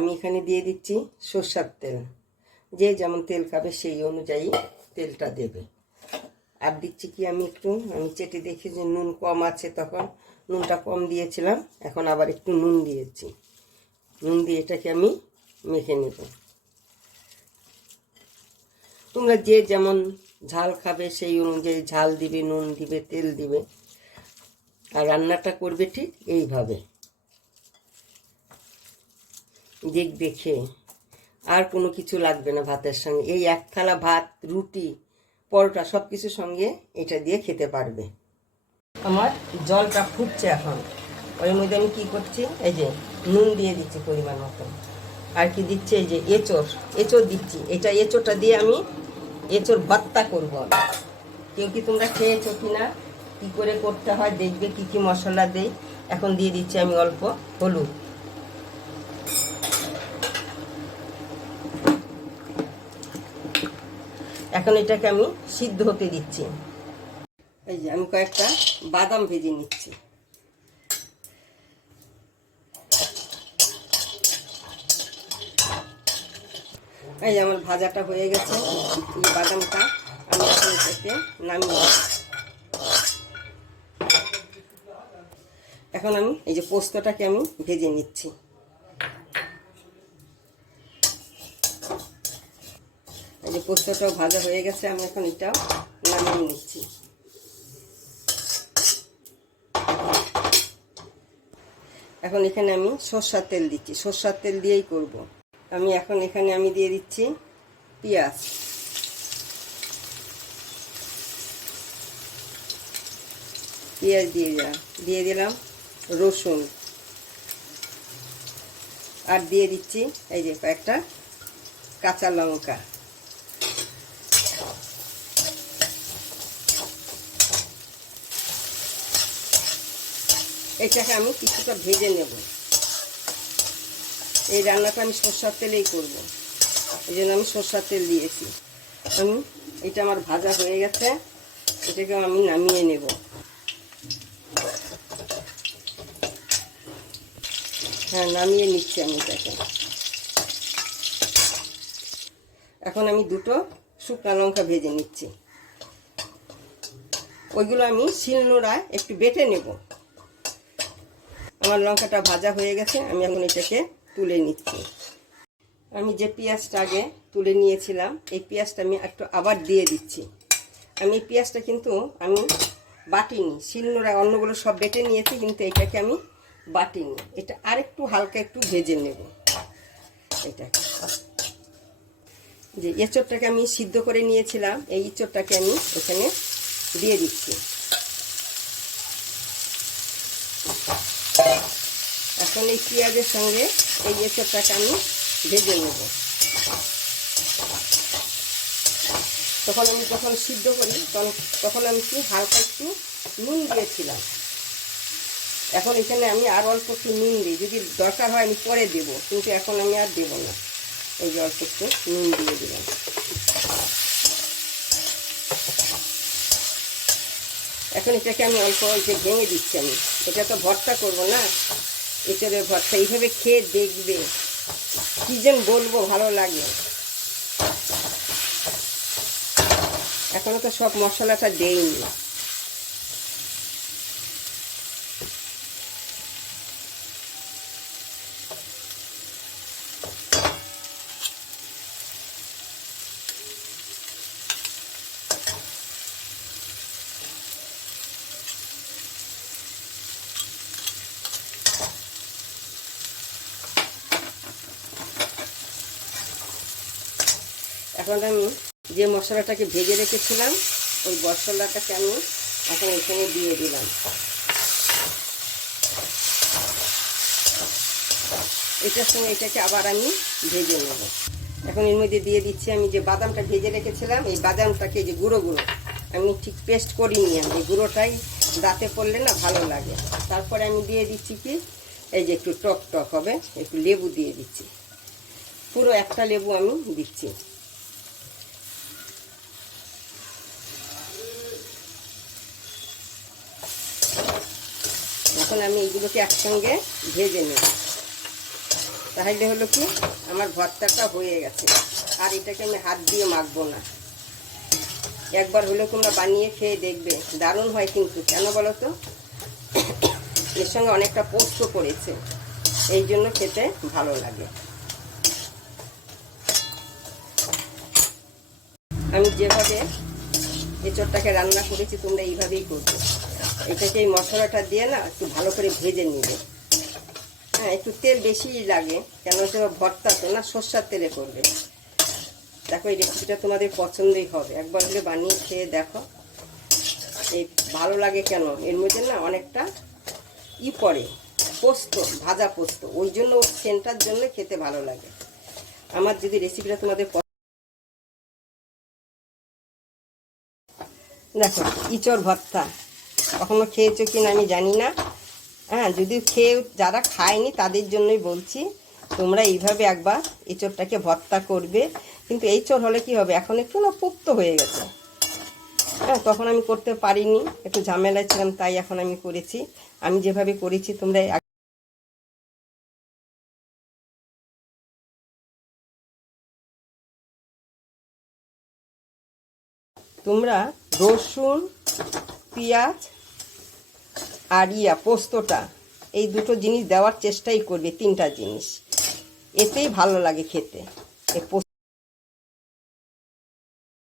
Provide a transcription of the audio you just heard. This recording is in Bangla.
আমি এখানে দিয়ে দিচ্ছি সরষের তেল। যে যেমন তেল খাবে সেই অনুযায়ী তেলটা দেবে। আর দিচ্ছি কি আমি চেটে দেখি যে নুন কম আছে, তখন নুনটা কম দিয়েছিলাম, এখন আবার একটু নুন দিয়েছি। নুন দিয়ে এটাকে আমি মেখে নেব। তোমরা যে যেমন ঝাল খাবে সেই অনুযায়ী ঝাল দিবে, নুন দিবে, তেল দিবে। আর রান্নাটা করবে ঠিক এইভাবে, দেখে। আর কোনো কিছু লাগবে না ভাতের সঙ্গে। এই এক থালা ভাত, রুটি, পরোটা সব কিছুর সঙ্গে এটা দিয়ে খেতে পারবে। আমার জলটা ফুটছে এখন। ওর মধ্যে আমি কী করছি, এই যে নুন দিয়ে দিচ্ছি পরিমাণ মতো। আর কি দিচ্ছি, এই যে এঁচড় দিচ্ছি। এঁচড়টা দিয়ে আমি এঁচড় ভর্তা করবো। কেউ কি তোমরা খেয়েছো কি না, কী করে করতে হয় দেখবে, কি কি মশলা দেই। এখন দিয়ে দিচ্ছি আমি অল্প হলুদ। এখন এটাকে আমি সিদ্ধ হতে দিচ্ছি। এই যে আমি কয়েকটা বাদাম ভেজে নিচ্ছি। এই যে আমার ভাজাটা হয়ে গেছে। এই বাদামটা আমি এখন এটাকে নামিয়ে নেব। এখন আমি এই যে পোস্তটাকে আমি ভেজে নিচ্ছি। এই যে পোস্তটাও ভাজা হয়ে গেছে, আমি এখন এটাও নামিয়ে নিচ্ছি। এখন এখানে আমি সরষের তেল দিচ্ছি। সরষের তেল দিয়েই করব। আমি এখন এখানে আমি দিয়ে দিচ্ছি পেঁয়াজ। পেঁয়াজ দিয়ে দিলাম রসুন। আর দিয়ে দিচ্ছি এই যে কয়েকটা কাঁচা লঙ্কা। এটাকে আমি কিছুটা ভেজে নেব। এই রান্নাটা আমি সরষের তেলেই করব, এই জন্য আমি সরষের তেল দিয়েছি। এটা আমার ভাজা হয়ে গেছে, এটাকে আমি নামিয়ে নেব। হ্যাঁ, নামিয়ে নিচ্ছি আমি এটাকে। এখন আমি দুটো শুকনো লঙ্কা ভেজে নিচ্ছি। ওইগুলো আমি শিলনোড়ায় একটু বেটে নেব। আমার লঙ্কাটা ভাজা হয়ে গেছে, আমি এখন এটাকে তুলে নিচ্ছি। আমি যে পেঁয়াজটা আগে তুলে নিয়েছিলাম, এই পেঁয়াজটা আমি একটু আবার দিয়ে দিচ্ছি। আমি এই পেঁয়াজটা কিন্তু আমি বাটিনি, শিলনোড়ায় অন্যগুলো সব বেটে নিয়েছি, কিন্তু এটাকে আমি বাটিনি। এটা আর একটু হালকা একটু ভেজে নেব। এটাকে যে এঁচড়টাকে আমি সিদ্ধ করে নিয়েছিলাম, এই এঁচড়টাকে আমি এখানে দিয়ে দিচ্ছি। এখন এই পেঁয়াজের সঙ্গে এই এঁচড়টাকে আমি ভেজে নেব। যখন সিদ্ধ করি তখন আমি হালকা একটু নুন দিয়েছিলাম। এখন এখানে আমি আর অল্প একটু নুন দিই, যদি দরকার হয় আমি পরে দেব, কিন্তু এখন আমি আর দেব না। এই যে অল্প একটু নুন দিয়ে দিলাম। এখন এটাকে আমি অল্প ভেঙে দিচ্ছি। আমি এটা তো ভর্তা করবো না, এঁচড়ের ভর্তা। এইভাবে খেয়ে দেখবে, কি যেন বলবো, ভালো লাগে। এখনো তো সব মশলাটা দেইনি। এখন আমি যে মশলাটাকে ভেজে রেখেছিলাম, ওই মশলাটাকে আমি এখন এখানে দিয়ে দিলাম। এটার সঙ্গে এটাকে আবার আমি ভেজে নেব। এখন এর মধ্যে দিয়ে দিচ্ছি আমি যে বাদামটা ভেজে রেখেছিলাম, এই বাদামটাকে যে গুঁড়ো আমি ঠিক পেস্ট করিনি। আমি এই গুঁড়োটাই দাঁতে পড়লে না ভালো লাগে। তারপরে আমি দিয়ে দিচ্ছি কি, এই যে একটু টক টক হবে, একটু লেবু দিয়ে দিচ্ছি। পুরো একটা লেবু আমি দিচ্ছি। এখন আমি এইগুলোকে একসঙ্গে ভেজে নেব। তাহলে হলো কি আমার ভর্তাটা হয়ে গেছে। আর এটাকে আমি হাত দিয়ে মাখবো না। একবার হলে তোমরা বানিয়ে খেয়ে দেখবে, দারুণ হয় কিন্তু। কেন বলো তো, এর সঙ্গে অনেকটা পোস্ত পড়েছে, এই জন্য খেতে ভালো লাগে। আমি যেভাবে এঁচোড়টাকে রান্না করেছি তোমরা এইভাবেই করবে। এটাকে এই মশলাটা দিয়ে না একটু ভালো করে ভেজে নেবে। হ্যাঁ, একটু তেল বেশি লাগে, কেন হচ্ছে ভর্তা তো না, সর্ষার তেলে করবে। দেখো এই রেসিপিটা তোমাদের পছন্দই হবে, একবার হলে বানিয়ে খেয়ে দেখো। এই ভালো লাগে কেন, এর মধ্যে না অনেকটা পড়ে, পোস্ত, ভাজা পোস্ত, ওই জন্য সেন্টার জন্য খেতে ভালো লাগে। আমার যদি রেসিপিটা তোমাদের দেখো, ইঁচড় ভর্তা কখনো খেয়েছো কিনা আমি জানি না। হ্যাঁ, যদি যারা খায়নি তাদের জন্যই বলছি, তোমরা এইভাবে একবার এঁচড়টাকে ভর্তা করবে। কিন্তু এই চোর হলে কি হবে, এখন একটু না পোক্ত হয়ে গেছে। হ্যাঁ, তখন আমি করতে পারিনি, একটু ঝামেলায় ছিলাম, তাই এখন আমি করেছি। আমি যেভাবে করেছি তোমরা রসুন, পেঁয়াজ আর পোস্তটা, এই দুটো জিনিস দেওয়ার চেষ্টাই করবে, তিনটা জিনিস, এতেই ভালো লাগে খেতে।